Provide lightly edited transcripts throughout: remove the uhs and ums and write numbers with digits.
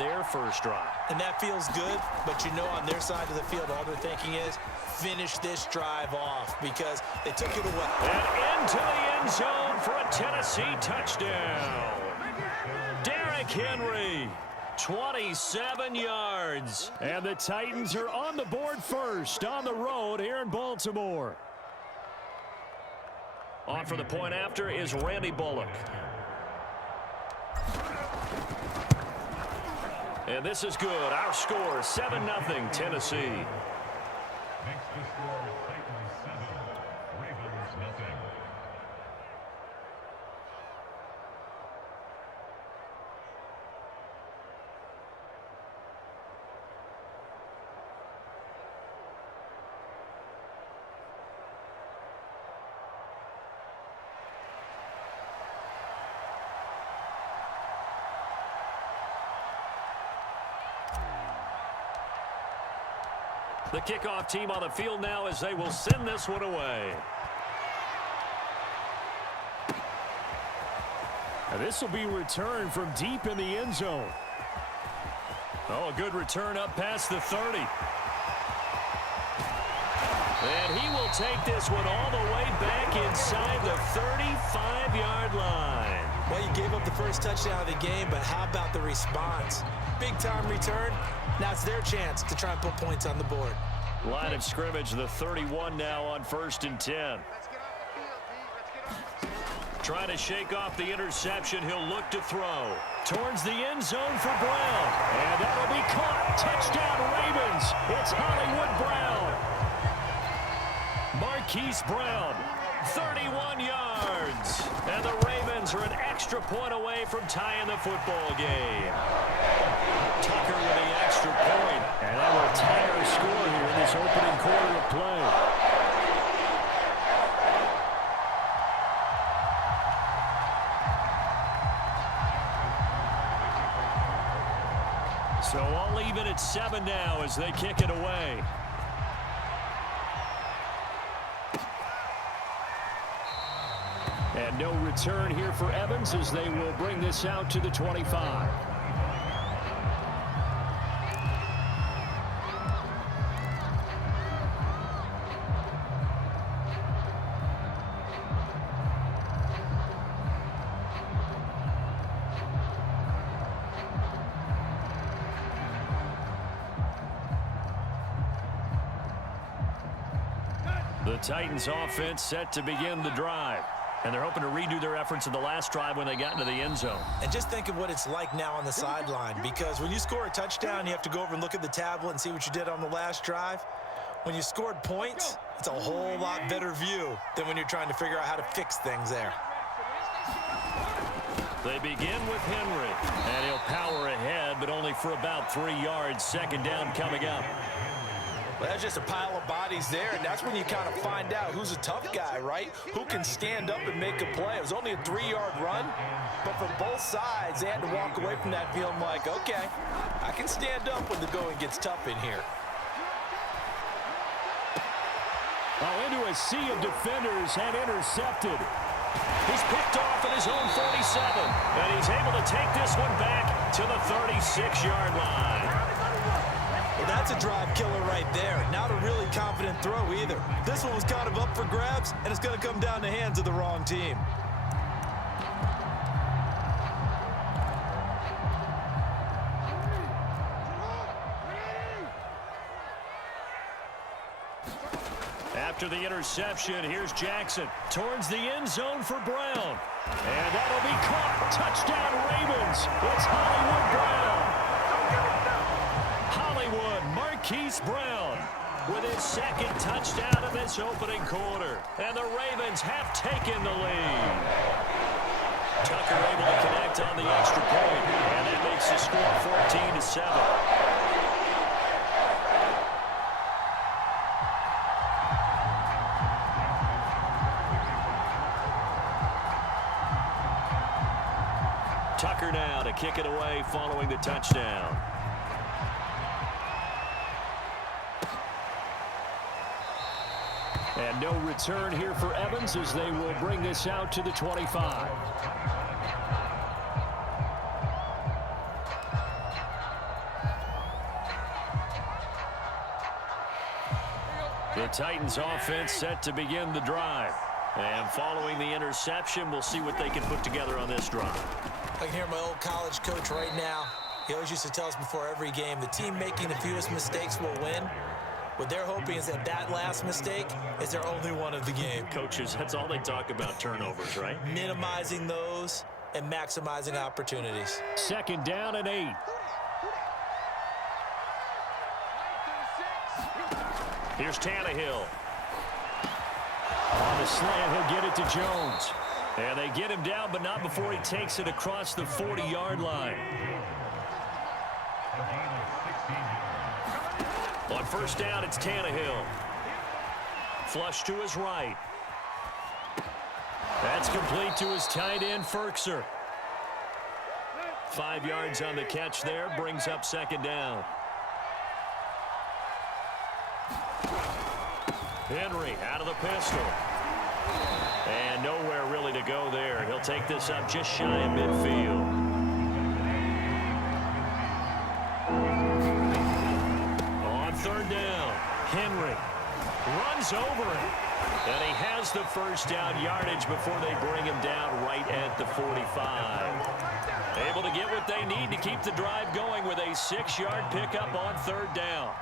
their first drive. And that feels good, but you know on their side of the field, all they're thinking is finish this drive off because they took it away. And into the end zone for a Tennessee touchdown. Derrick Henry, 27 yards. And the Titans are on the board first on the road here in Baltimore. On for the point after is Randy Bullock. And this is good. Our score, 7-0 Tennessee. Next to score, Titans 7, Ravens nothing. The kickoff team on the field now as they will send this one away. And this will be returned from deep in the end zone. Oh, a good return up past the 30. And he will take this one all the way back inside the 35-yard line. Well, you gave up the first touchdown of the game, but how about the response? Big-time return. Now it's their chance to try and put points on the board. Line of scrimmage, the 31 now on 1st and 10. Trying to shake off the interception. He'll look to throw. Towards the end zone for Brown. And that'll be caught. Touchdown, Ravens. It's Hollywood Brown. Marquise Brown, 31 yards. And the Ravens are an extra point away from tying the football game. Tucker with the extra point. And that will tie our score here in this opening quarter of play. So all even at 7 now as they kick it away. And no return here for Evans as they will bring this out to the 25. The Titans offense set to begin the drive. And they're hoping to redo their efforts in the last drive when they got into the end zone. And just think of what it's like now on the sideline, because when you score a touchdown, you have to go over and look at the tablet and see what you did on the last drive. When you scored points, it's a whole lot better view than when you're trying to figure out how to fix things there. They begin with Henry, and he'll power ahead, but only for about 3 yards. 2nd down coming up. Well, that's just a pile of bodies there, and that's when you kind of find out who's a tough guy, right? Who can stand up and make a play. It was only a 3-yard run, but for both sides, they had to walk away from that feeling like, okay, I can stand up when the going gets tough in here. Oh, into a sea of defenders and intercepted. He's picked off at his own 47, and he's able to take this one back to the 36-yard line. Well, that's a drive killer right there. Not a really confident throw either. This one was kind of up for grabs, and it's going to come down the hands of the wrong team. After the interception, here's Jackson towards the end zone for Brown. And that'll be caught. Touchdown, Ravens. It's Hollywood Brown. Marquise Brown with his 2nd touchdown of this opening quarter. And the Ravens have taken the lead. Tucker able to connect on the extra point. And that makes the score 14-7. Tucker now to kick it away following the touchdown. And no return here for Evans as they will bring this out to the 25. The Titans offense set to begin the drive. And following the interception, we'll see what they can put together on this drive. I can hear my old college coach right now. He always used to tell us before every game, the team making the fewest mistakes will win. What they're hoping is that that last mistake is their only one of the game. Coaches, that's all they talk about, turnovers, right? Minimizing those and maximizing opportunities. 2nd down and 8. Here's Tannehill. On the slant, he'll get it to Jones. And they get him down, but not before he takes it across the 40-yard line. On 1st down, it's Tannehill. Flush to his right. That's complete to his tight end, Ferkser. 5 yards on the catch there, brings up 2nd down. Henry out of the pistol. And nowhere really to go there. He'll take this up just shy of midfield. On 3rd down, Henry runs over him. And he has the 1st down yardage before they bring him down right at the 45. Able to get what they need to keep the drive going with a 6-yard pickup on 3rd down.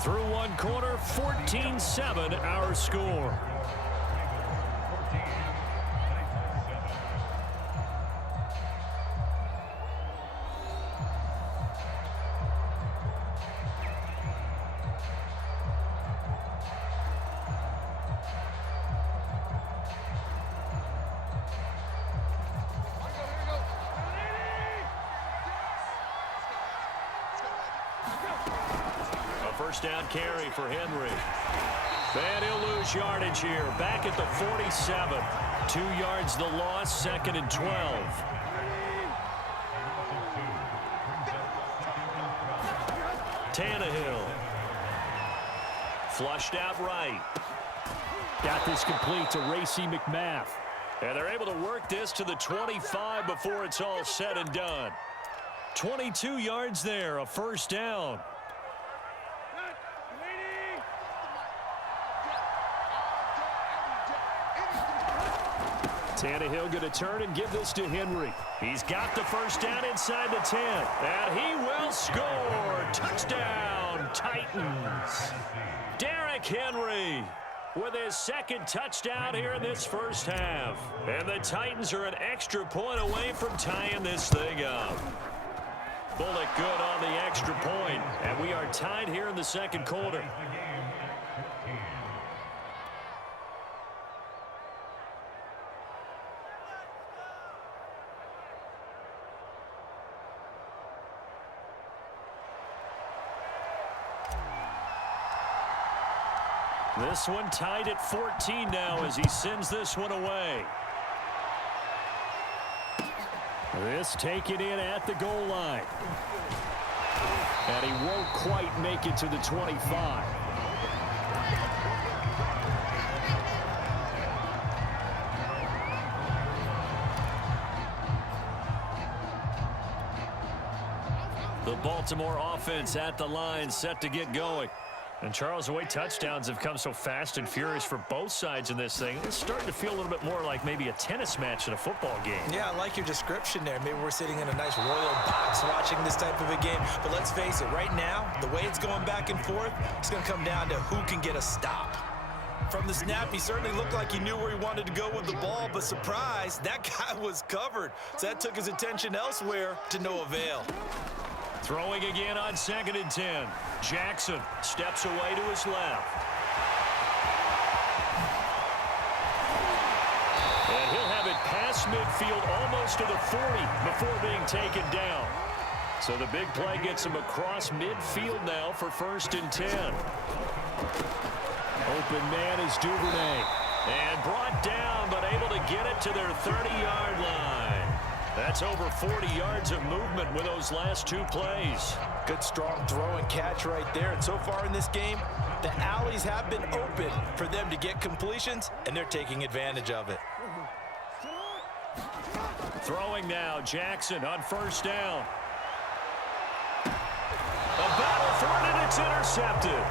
Through 1 quarter, 14-7 our score. First down carry for Henry. And he'll lose yardage here. Back at the 47. 2 yards the loss, 2nd and 12. Tannehill. Flushed out right. Got this complete to Racey McMath. And they're able to work this to the 25 before it's all said and done. 22 yards there, a 1st down. Tannehill going to turn and give this to Henry. He's got the 1st down inside the 10. And he will score. Touchdown, Titans. Derrick Henry with his 2nd touchdown here in this 1st half. And the Titans are an extra point away from tying this thing up. Bullock good on the extra point. And we are tied here in the 2nd quarter. This one tied at 14 now as he sends this one away. This taken in at the goal line. And he won't quite make it to the 25. The Baltimore offense at the line, set to get going. And Charles, the way touchdowns have come so fast and furious for both sides in this thing, it's starting to feel a little bit more like maybe a tennis match in a football game. Yeah, I like your description there. Maybe we're sitting in a nice royal box watching this type of a game. But let's face it, right now, the way it's going back and forth, it's going to come down to who can get a stop. From the snap, he certainly looked like he knew where he wanted to go with the ball, but surprise, that guy was covered. So that took his attention elsewhere to no avail. Throwing again on 2nd and 10. Jackson steps away to his left. And he'll have it past midfield almost to the 40 before being taken down. So the big play gets him across midfield now for 1st and 10. Open man is Duvernay. And brought down, but able to get it to their 30-yard line. That's over 40 yards of movement with those last 2 plays. Good strong throw and catch right there. And so far in this game, the alleys have been open for them to get completions, and they're taking advantage of it. Throwing now, Jackson on first down. A battle for it, and it's intercepted.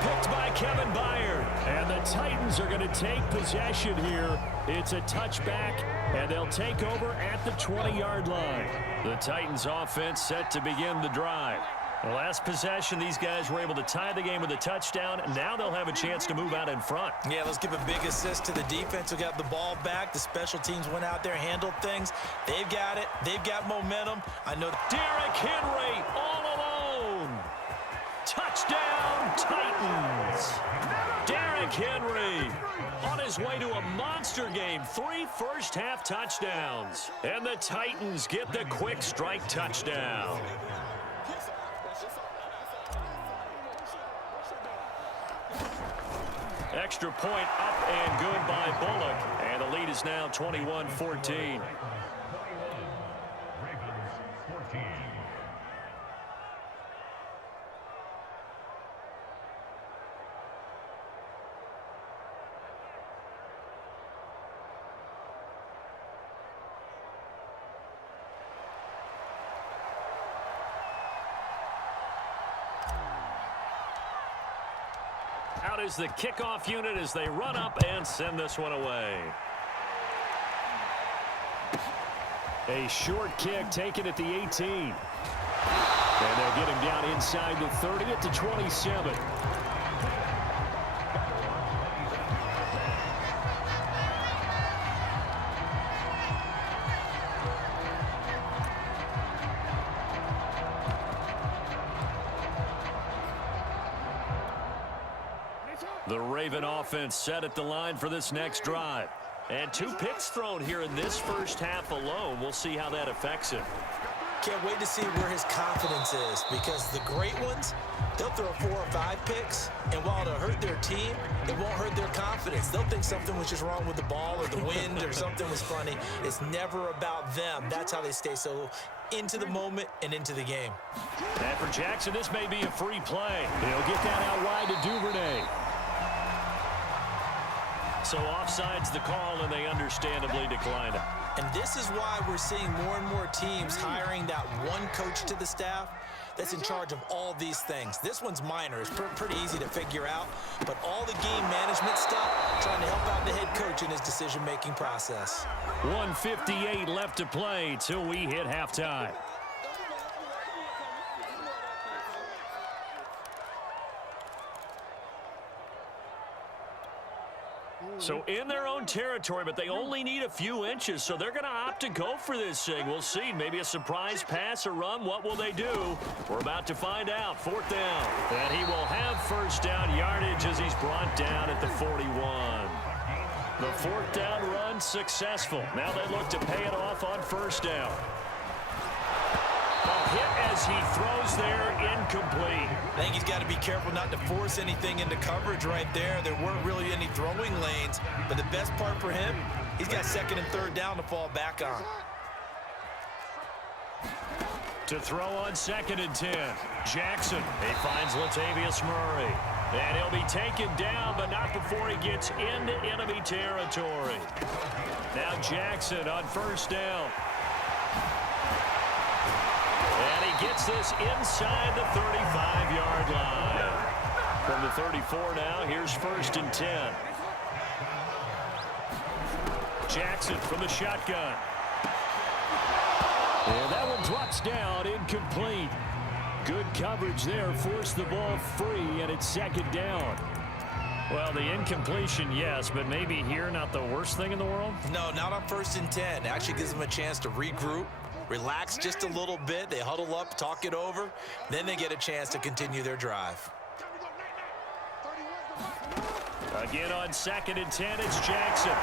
Picked by Kevin Byard. And the Titans are going to take possession here. It's a touchback, and they'll take over at the 20-yard line. The Titans offense set to begin the drive. The last possession, these guys were able to tie the game with a touchdown, and now they'll have a chance to move out in front. Yeah, let's give a big assist to the defense who got the ball back. The special teams went out there, handled things. They've got it. They've got momentum. I know. Derrick Henry all alone. Touchdown, Titans. Derrick Henry on his way to a monster game. 3 first-half touchdowns. And the Titans get the quick strike touchdown. Extra point up and good by Bullock. And the lead is now 21-14. Out is the kickoff unit as they run up and send this one away. A short kick taken at the 18. And they'll get him down inside the 30 at the 27. The Raven offense set at the line for this next drive. And 2 picks thrown here in this first half alone. We'll see how that affects him. Can't wait to see where his confidence is, because the great ones, they'll throw 4 or 5 picks, and while it'll hurt their team, it won't hurt their confidence. They'll think something was just wrong with the ball or the wind or something was funny. It's never about them. That's how they stay so into the moment and into the game. And for Jackson, this may be a free play. He'll get that out wide to Duvernay. So offside's the call, and they understandably declined it. And this is why we're seeing more and more teams hiring that one coach to the staff that's in charge of all these things. This one's minor. It's pretty easy to figure out. But all the game management stuff, trying to help out the head coach in his decision-making process. 1:58 left to play till we hit halftime. So in their own territory, but they only need a few inches, so they're going to opt to go for this thing. We'll see. Maybe a surprise pass or run. What will they do? We're about to find out. 4th down. And he will have first down yardage as he's brought down at the 41. The 4th down run successful. Now they look to pay it off on first down. A hit as he throws there, incomplete. I think he's got to be careful not to force anything into coverage right there. There weren't really any throwing lanes, but the best part for him, he's got 2nd and 3rd down to fall back on. To throw on 2nd and 10. Jackson, he finds Latavius Murray. And he'll be taken down, but not before he gets into enemy territory. Now Jackson on first down. And he gets this inside the 35-yard line. From the 34 now, here's 1st and 10. Jackson from the shotgun. And that one drops down, incomplete. Good coverage there, forced the ball free, and it's 2nd down. Well, the incompletion, yes, but maybe here not the worst thing in the world? No, not on 1st and 10. It actually gives them a chance to regroup, relax just a little bit. They huddle up, talk it over. Then they get a chance to continue their drive. Again on 2nd and 10, it's Jackson.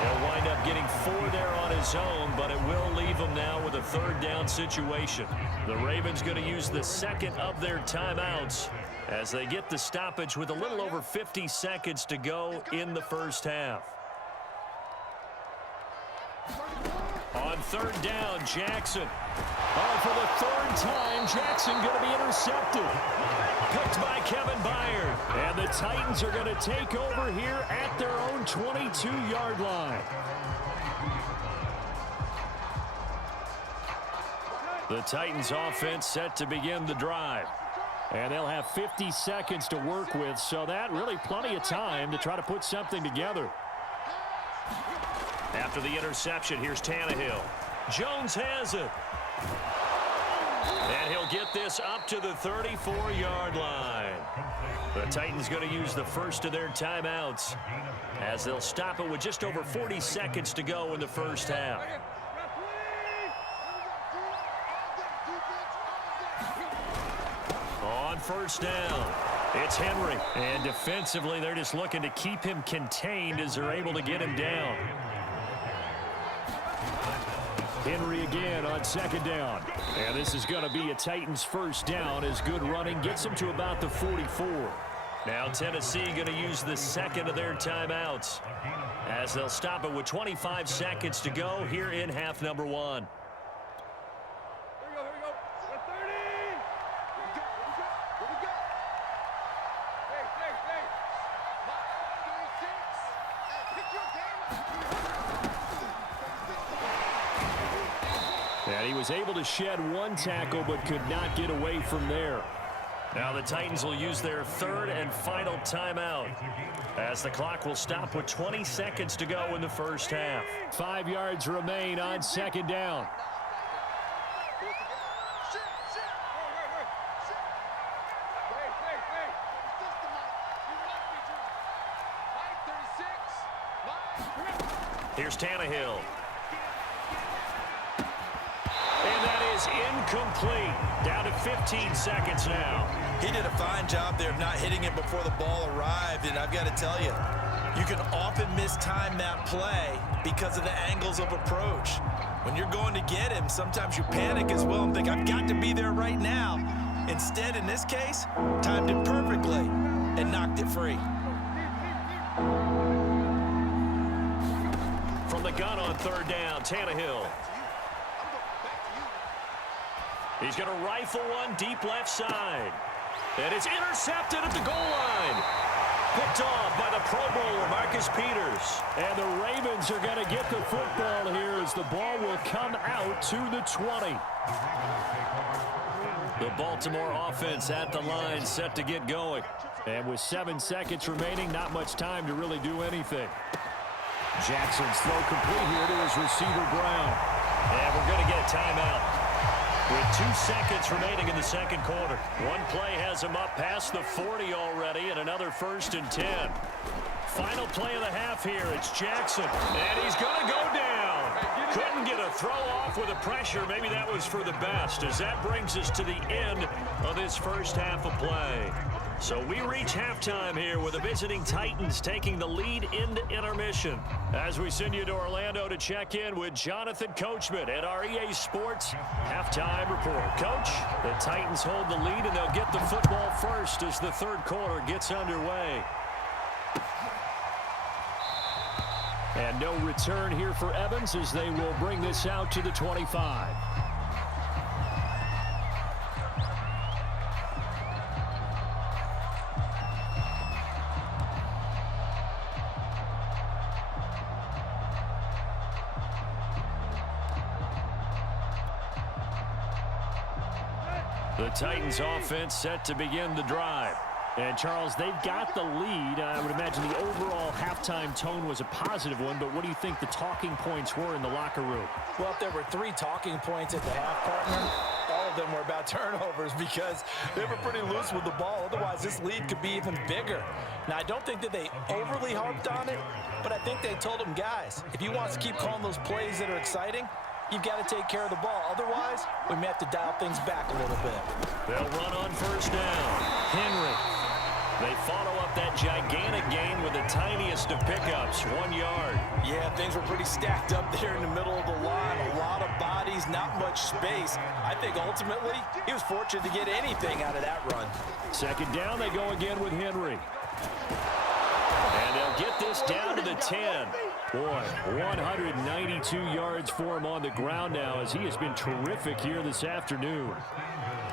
He'll wind up getting 4 there on his own, but it will leave him now with a 3rd down situation. The Ravens going to use the 2nd of their timeouts as they get the stoppage with a little over 50 seconds to go in the first half. On third down, Jackson. Oh, for the third time, Jackson going to be intercepted. Picked by Kevin Byard. And the Titans are going to take over here at their own 22-yard line. The Titans offense set to begin the drive. And they'll have 50 seconds to work with, so that really plenty of time to try to put something together. After the interception, here's Tannehill. Jones has it. And he'll get this up to the 34-yard line. The Titans going to use the first of their timeouts as they'll stop it with just over 40 seconds to go in the first half. On first down, it's Henry. And defensively, they're just looking to keep him contained as they're able to get him down. Henry again on second down. And this is going to be a Titans first down as good running gets them to about the 44. Now Tennessee going to use the second of their timeouts as they'll stop it with 25 seconds to go here in half number one. And he was able to shed one tackle but could not get away from there. Now the Titans will use their third and final timeout as the clock will stop with 20 seconds to go in the first half. 5 yards remain on second down. Here's Tannehill. And that is incomplete. Down to 15 seconds now. He did a fine job there of not hitting it before the ball arrived, and I've got to tell you, you can often mistime that play because of the angles of approach. When you're going to get him, sometimes you panic as well and think, I've got to be there right now. Instead, in this case, timed it perfectly and knocked it free. From the gun on third down, Tannehill. He's going to rifle one deep left side. And it's intercepted at the goal line. Picked off by the Pro Bowler, Marcus Peters. And the Ravens are going to get the football here as the ball will come out to the 20. The Baltimore offense at the line set to get going. And with 7 seconds remaining, not much time to really do anything. Jackson's throw complete here to his receiver, Brown. And we're going to get a timeout. With 2 seconds remaining in the second quarter. One play has him up past the 40 already and another 1st and 10. Final play of the half here. It's Jackson. And he's going to go down. Couldn't get a throw off with the pressure. Maybe that was for the best as that brings us to the end of this first half of play. So we reach halftime here with the visiting Titans taking the lead into intermission. As we send you to Orlando to check in with Jonathan Coachman at our EA Sports Halftime Report. Coach, the Titans hold the lead and they'll get the football first as the third quarter gets underway. And no return here for Evans as they will bring this out to the 25. The Titans offense set to begin the drive. And, Charles, they've got the lead. I would imagine the overall halftime tone was a positive one, but what do you think the talking points were in the locker room? Well, if there were 3 talking points at the half, partner, all of them were about turnovers because they were pretty loose with the ball. Otherwise, this lead could be even bigger. Now, I don't think that they overly harped on it, but I think they told them, guys, if you want to keep calling those plays that are exciting, you've got to take care of the ball. Otherwise, we may have to dial things back a little bit. They'll run on first down. Henry. They follow up that gigantic gain with the tiniest of pickups, 1 yard. Yeah, things were pretty stacked up there in the middle of the line. A lot of bodies, not much space. I think ultimately he was fortunate to get anything out of that run. Second down, they go again with Henry. And they'll get this down to the 10. Boy, 192 yards for him on the ground now as he has been terrific here this afternoon.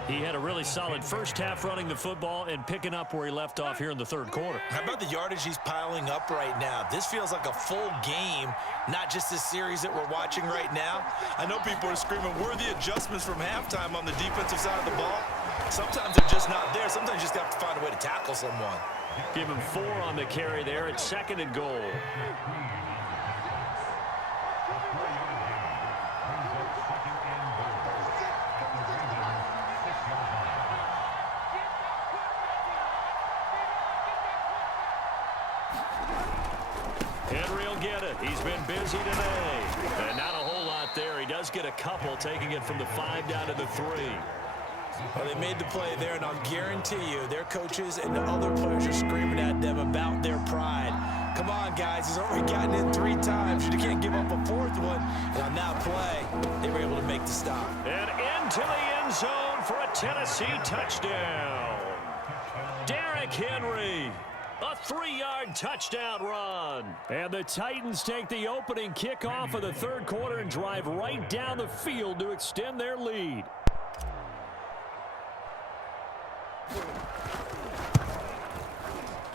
He had a really solid first half running the football and picking up where he left off here in the third quarter. How about the yardage he's piling up right now? This feels like a full game, not just this series that we're watching right now. I know people are screaming, where are the adjustments from halftime on the defensive side of the ball? Sometimes they're just not there. Sometimes you just have to find a way to tackle someone. Give him 4 on the carry there at 2nd and goal. Henry will get it. He's been busy today. And not a whole lot there. He does get a couple, taking it from the 5 down to the 3. Well, they made the play there, and I'll guarantee you their coaches and the other players are screaming at them about their pride. Come on, guys. He's already gotten in 3 times. You can't give up a 4th one. And on that play, they were able to make the stop. And into the end zone for a Tennessee touchdown. Derrick Henry. A 3-yard touchdown run. And the Titans take the opening kickoff of the third quarter and drive right down the field to extend their lead.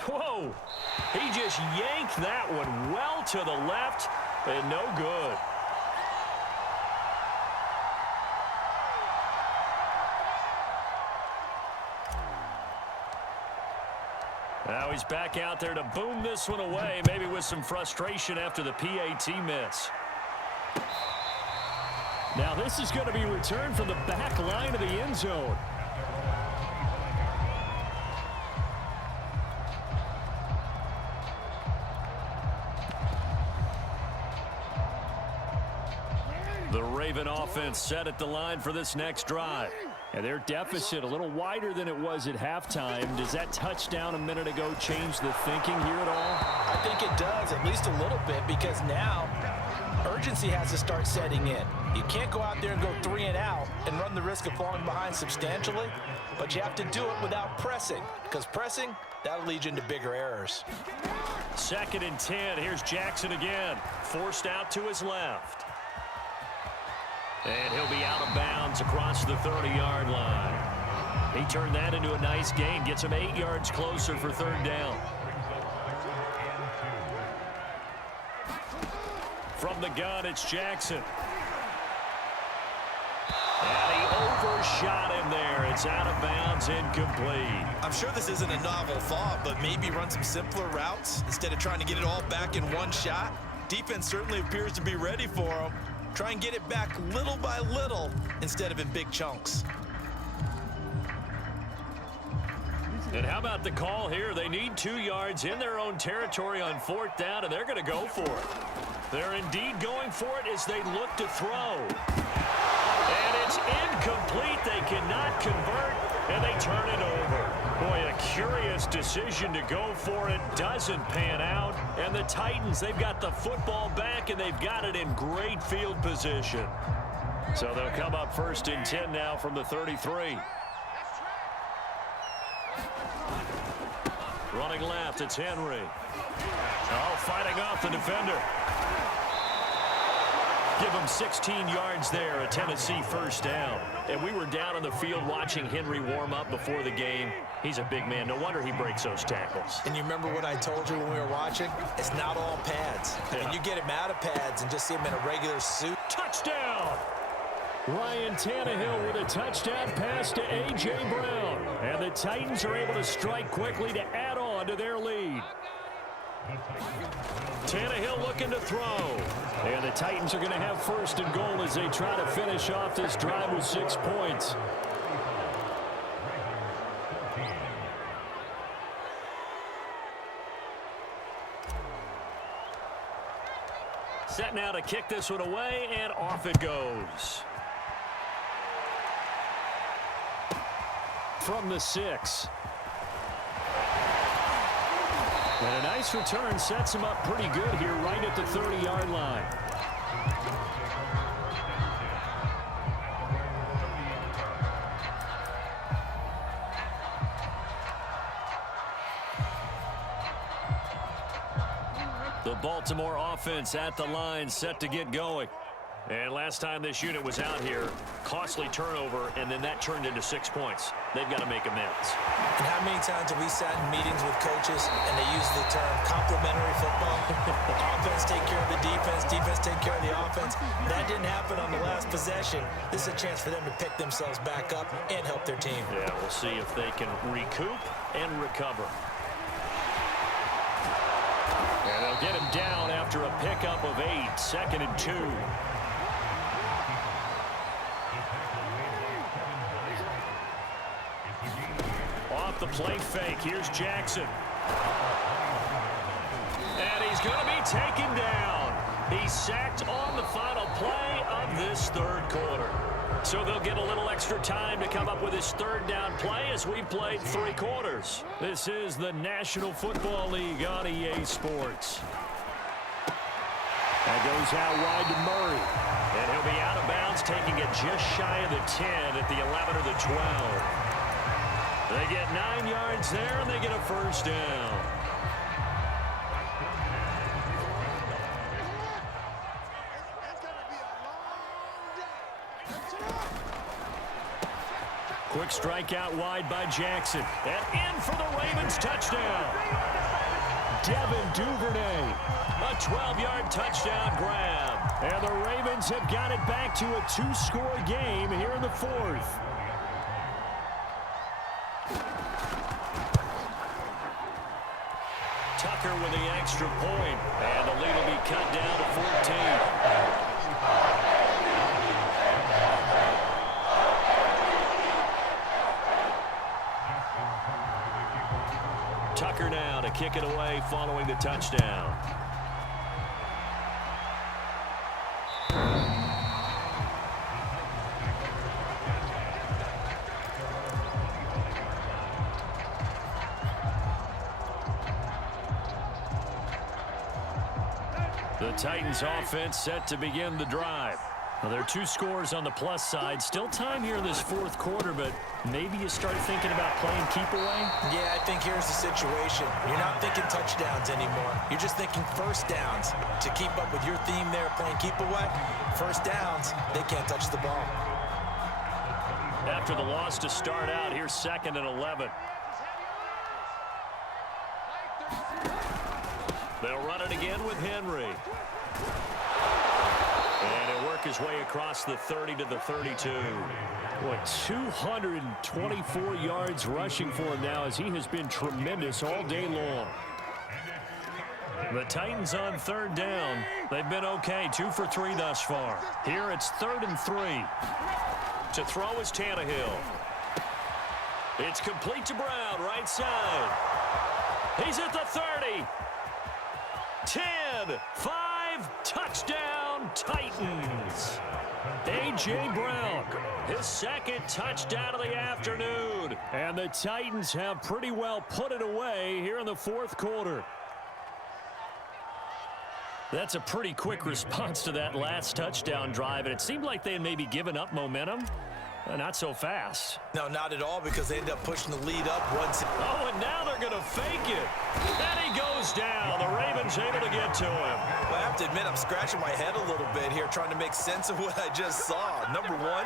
Whoa. He just yanked that one well to the left and no good. Now he's back out there to boom this one away, maybe with some frustration after the PAT miss. Now this is going to be returned from the back line of the end zone. The Raven offense set at the line for this next drive. And their deficit a little wider than it was at halftime. Does that touchdown a minute ago change the thinking here at all? I think it does, at least a little bit, because now urgency has to start setting in. You can't go out there and go 3 and out and run the risk of falling behind substantially, but you have to do it without pressing, because pressing, that'll lead you into bigger errors. 2nd and 10. Here's Jackson again. Forced out to his left. And he'll be out of bounds across the 30-yard line. He turned that into a nice gain. Gets him 8 yards closer for 3rd down. From the gun, it's Jackson. And he overshot him there. It's out of bounds, incomplete. I'm sure this isn't a novel thought, but maybe run some simpler routes instead of trying to get it all back in one shot. Defense certainly appears to be ready for him. Try and get it back little by little instead of in big chunks. And how about the call here? They need 2 yards in their own territory on 4th down, and they're going to go for it. They're indeed going for it as they look to throw. And it's incomplete. They cannot convert, and they turn it over. Boy, a curious decision to go for it. Doesn't pan out. And the Titans, they've got the football back, and they've got it in great field position. So they'll come up 1st and 10 now from the 33. Running left, it's Henry. Oh, fighting off the defender. Give him 16 yards there, a Tennessee 1st down. And we were down on the field watching Henry warm up before the game. He's a big man. No wonder he breaks those tackles. And you remember what I told you when we were watching? It's not all pads. Yeah. And you get him out of pads and just see him in a regular suit. Touchdown! Ryan Tannehill with a touchdown pass to A.J. Brown. And the Titans are able to strike quickly to add on to their lead. Tannehill looking to throw. And the Titans are going to have 1st and goal as they try to finish off this drive with 6 points. Set now to kick this one away, and off it goes. From the 6. And a nice return sets him up pretty good here right at the 30-yard line. The Baltimore offense at the line, set to get going. And last time this unit was out here, costly turnover, and then that turned into 6 points. They've got to make amends. And how many times have we sat in meetings with coaches and they use the term complementary football? Offense take care of the defense, defense take care of the offense. That didn't happen on the last possession. This is a chance for them to pick themselves back up and help their team. Yeah, we'll see if they can recoup and recover. And they'll get him down after a pickup of 8, 2nd and 2. Off the play fake, here's Jackson. And he's going to be taken down. He's sacked on the final play of this third quarter. So they'll get a little extra time to come up with his third down play as we've played 3 quarters. This is the National Football League on EA Sports. That goes out wide to Murray. And he'll be out of bounds, taking it just shy of the 10 at the 11 or the 12. They get 9 yards there, and they get a first down. Quick strike out wide by Jackson. And in for the Ravens touchdown. Devin Duvernay. A 12-yard touchdown grab. And the Ravens have got it back to a 2-score game here in the 4th. Tucker with the extra point. And the lead will be cut down to 14. Tucker now to kick it away following the touchdown. The Titans offense set to begin the drive. Well, there are 2 scores on the plus side. Still time here in this 4th quarter, but maybe you start thinking about playing keep away? Yeah, I think here's the situation. You're not thinking touchdowns anymore. You're just thinking first downs. To keep up with your theme there, playing keep away, first downs, they can't touch the ball. After the loss to start out, here's 2nd and 11. They'll run it again with Henry. And he'll work his way across the 30 to the 32. Boy, 224 yards rushing for him now as he has been tremendous all day long. The Titans on 3rd down. They've been okay, 2 for 3 thus far. Here it's 3rd and 3. To throw is Tannehill. It's complete to Brown, right side. He's at the 30. 10, 5, touchdown, Titans. A.J. Brown, his 2nd touchdown of the afternoon. And the Titans have pretty well put it away here in the 4th quarter. That's a pretty quick response to that last touchdown drive, and it seemed like they had maybe given up momentum. Not so fast. No, not at all, because they end up pushing the lead up once. Oh, and now they're going to fake it. And he goes down. The Ravens able to get to him. Well, I have to admit, I'm scratching my head a little bit here, trying to make sense of what I just saw. Number 1,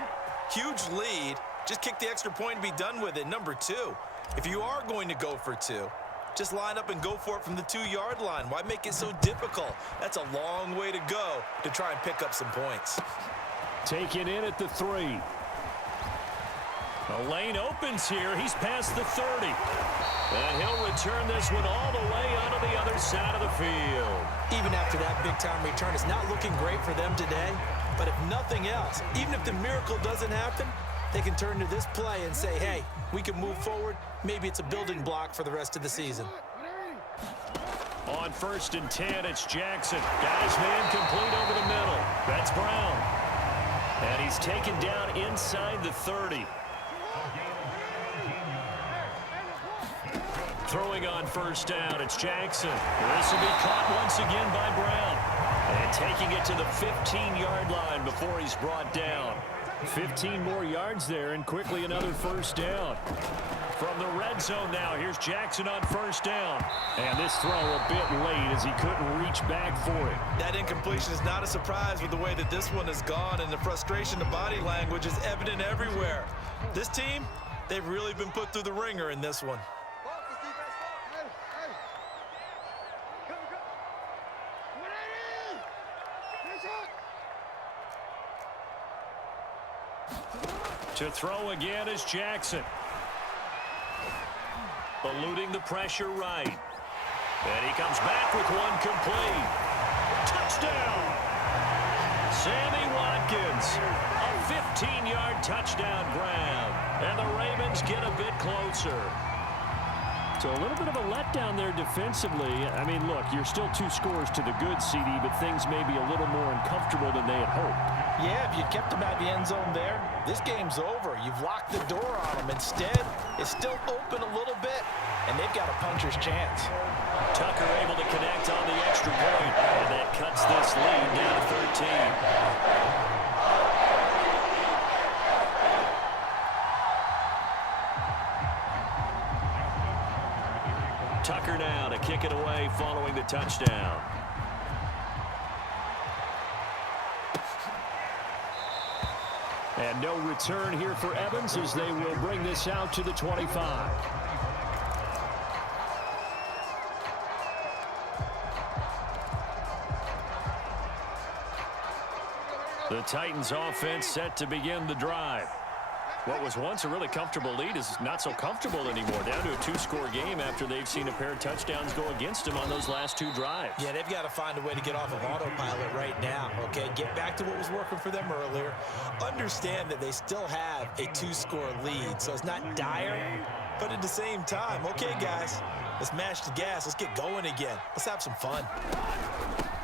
huge lead. Just kick the extra point and be done with it. Number 2, if you are going to go for 2, just line up and go for it from the 2-yard line. Why make it so difficult? That's a long way to go to try and pick up some points. Taken in at the 3. The lane opens here. He's past the 30. And he'll return this one all the way onto the other side of the field. Even after that big-time return, it's not looking great for them today. But if nothing else, even if the miracle doesn't happen, they can turn to this play and say, hey, we can move forward. Maybe it's a building block for the rest of the season. On 1st and 10, it's Jackson. Got his man complete over the middle. That's Brown. And he's taken down inside the 30. Throwing on 1st down, it's Jackson. This will be caught once again by Brown. And taking it to the 15-yard line before he's brought down. 15 more yards there, and quickly another first down. From the red zone now, here's Jackson on first down. And this throw a bit late as he couldn't reach back for it. That incompletion is not a surprise with the way that this one has gone, and the frustration, the body language is evident everywhere. This team, they've really been put through the ringer in this one. To throw again is Jackson. Eluding the pressure right. And he comes back with one complete. Touchdown! Sammy Watkins. A 15-yard touchdown grab. And the Ravens get a bit closer. So a little bit of a letdown there defensively. I mean, look, you're still 2 scores to the good, CD, but things may be a little more uncomfortable than they had hoped. Yeah, if you kept them out of the end zone there, this game's over. You've locked the door on them. Instead, it's still open a little bit, and they've got a puncher's chance. Tucker able to connect on the extra point, and that cuts this lead down to 13. Tucker now to kick it away following the touchdown. And no return here for Evans as they will bring this out to the 25. The Titans offense set to begin the drive. What was once a really comfortable lead is not so comfortable anymore. Down to a 2-score game after they've seen a pair of touchdowns go against them on those last 2 drives. Yeah, they've got to find a way to get off of autopilot right now, okay? Get back to what was working for them earlier. Understand that they still have a 2-score lead, so it's not dire, but at the same time, okay, guys, let's mash the gas. Let's get going again. Let's have some fun.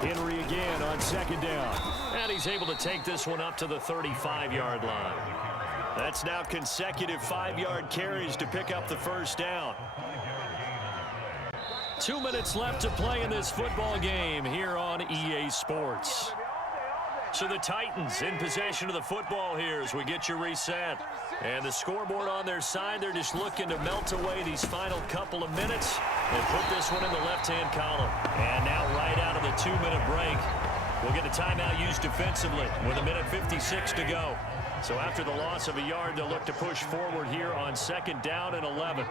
Henry again on second down. And he's able to take this one up to the 35-yard line. That's now consecutive 5-yard carries to pick up the first down. 2 minutes left to play in this football game here on EA Sports. So the Titans in possession of the football here as we get you reset. And the scoreboard on their side, they're just looking to melt away these final couple of minutes and put this one in the left-hand column. And now right out of the 2-minute break, we'll get a timeout used defensively with 1:56 to go. So after the loss of a yard, they'll look to push forward here on 2nd down and 11.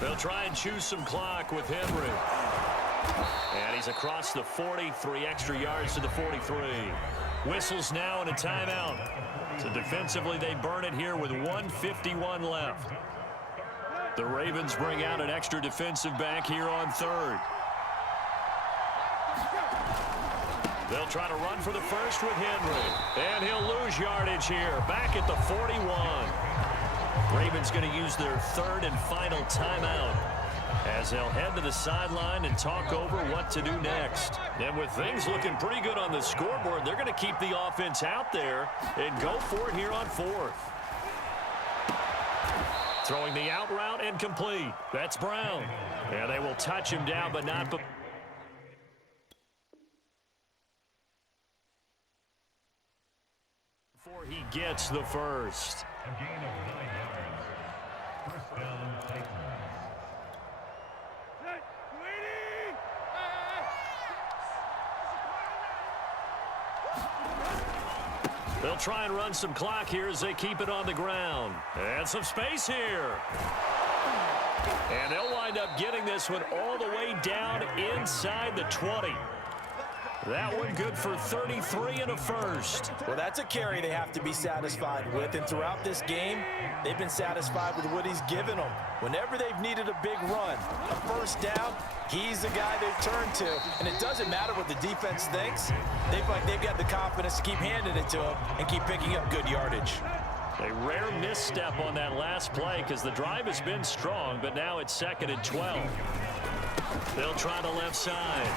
They'll try and choose some clock with Henry. And he's across the 40, 3 extra yards to the 43. Whistles now and a timeout. So defensively, they burn it here with 1:51 left. The Ravens bring out an extra defensive back here on 3rd. They'll try to run for the first with Henry. And he'll lose yardage here. Back at the 41. Ravens going to use their 3rd and final timeout as they'll head to the sideline and talk over what to do next. And with things looking pretty good on the scoreboard, they're going to keep the offense out there and go for it here on 4th. Throwing the out route and complete. That's Brown. And they will touch him down, but not before he gets the first. A gain of 9 yards. First down, Titans. They'll try and run some clock here as they keep it on the ground. And some space here. And they'll wind up getting this one all the way down inside the 20. That one good for 33 and a first. Well, that's a carry they have to be satisfied with. And throughout this game, they've been satisfied with what he's given them. Whenever they've needed a big run, a first down, he's the guy they've turned to. And it doesn't matter what the defense thinks. They've got the confidence to keep handing it to him and keep picking up good yardage. A rare misstep on that last play because the drive has been strong, but now it's 2nd and 12. They'll try the left side.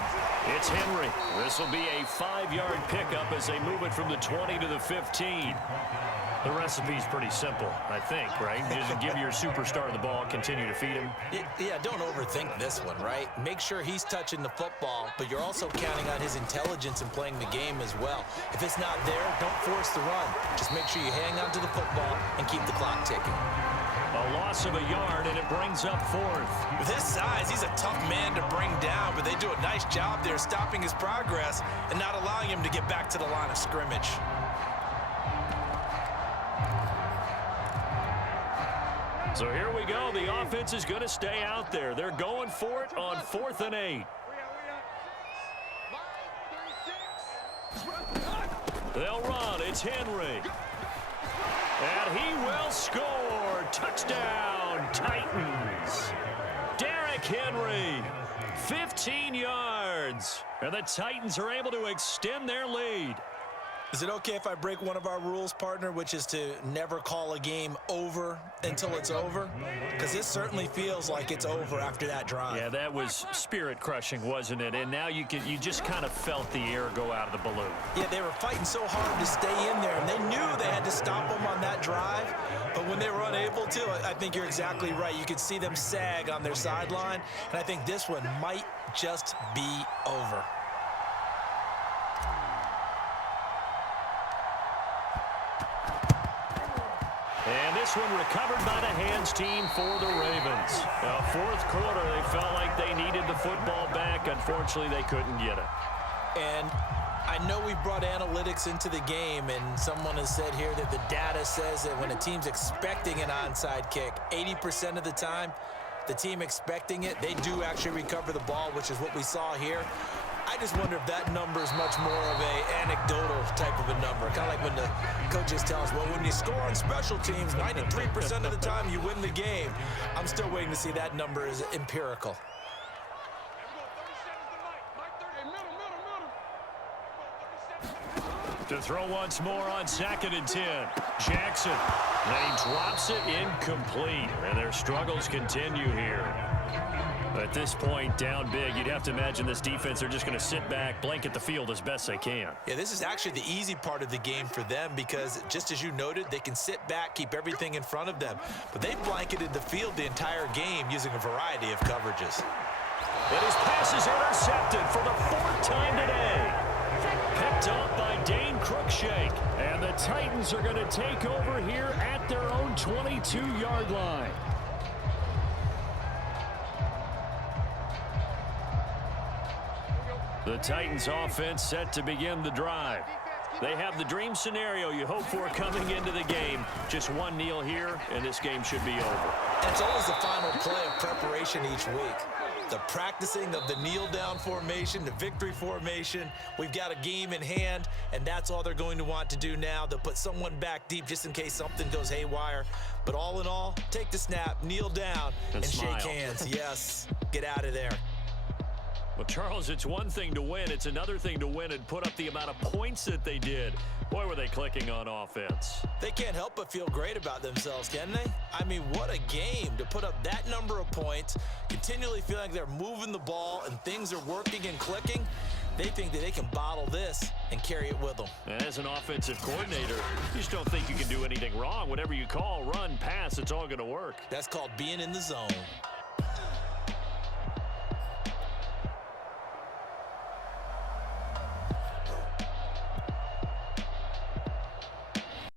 It's Henry. This will be a 5-yard pickup as they move it from the 20 to the 15. The recipe's pretty simple, I think, right? You just give your superstar the ball, continue to feed him. Yeah, don't overthink this one, right? Make sure he's touching the football, but you're also counting on his intelligence in playing the game as well. If it's not there, don't force the run. Just make sure you hang on to the football and keep the clock ticking. A loss of a yard, and it brings up 4th. With his size, he's a tough man to bring down, but they do a nice job there stopping his progress and not allowing him to get back to the line of scrimmage. So here we go. The offense is going to stay out there. They're going for it on 4th and 8. They'll run. It's Henry. And he will score. Touchdown, Titans. Derrick Henry, 15 yards. And the Titans are able to extend their lead. Is it okay if I break one of our rules, partner, which is to never call a game over until it's over? Because this certainly feels like it's over after that drive. Yeah, that was spirit-crushing, wasn't it? And now you just kind of felt the air go out of the balloon. Yeah, they were fighting so hard to stay in there, and they knew they had to stop them on that drive. But when they were unable to, I think you're exactly right. You could see them sag on their sideline, and I think this one might just be over. And this one recovered by the hands team for the Ravens. Now, 4th quarter, they felt like they needed the football back. Unfortunately, they couldn't get it. And I know we brought analytics into the game, and someone has said here that the data says that when a team's expecting an onside kick, 80% of the time, the team expecting it, they do actually recover the ball, which is what we saw here. I just wonder if that number is much more of a anecdotal type of a number. Kind of like when the coaches tell us, well, when you score on special teams, 93% of the time you win the game. I'm still waiting to see that number is empirical. To throw once more on 2nd and 10. Jackson. And he drops it incomplete. And their struggles continue here. At this point, down big, you'd have to imagine this defense, they're just going to sit back, blanket the field as best they can. Yeah, this is actually the easy part of the game for them because, just as you noted, they can sit back, keep everything in front of them. But they've blanketed the field the entire game using a variety of coverages. And his pass is intercepted for the 4th time today. Picked up by Dane Cruikshank. And the Titans are going to take over here at their own 22-yard line. The Titans offense set to begin the drive. They have the dream scenario you hope for coming into the game. Just one kneel here, and this game should be over. It's always the final play of preparation each week. The practicing of the kneel-down formation, the victory formation. We've got a game in hand, and that's all they're going to want to do now. They'll put someone back deep just in case something goes haywire. But all in all, take the snap, kneel down, and smile. shake hands. Yes, get out of there. Well, Charles, it's one thing to win. It's another thing to win and put up the amount of points that they did. Boy, were they clicking on offense. They can't help but feel great about themselves, can they? I mean, what a game to put up that number of points, continually feeling like they're moving the ball and things are working and clicking. They think that they can bottle this and carry it with them. As an offensive coordinator, you just don't think you can do anything wrong. Whatever you call, run, pass, it's all going to work. That's called being in the zone.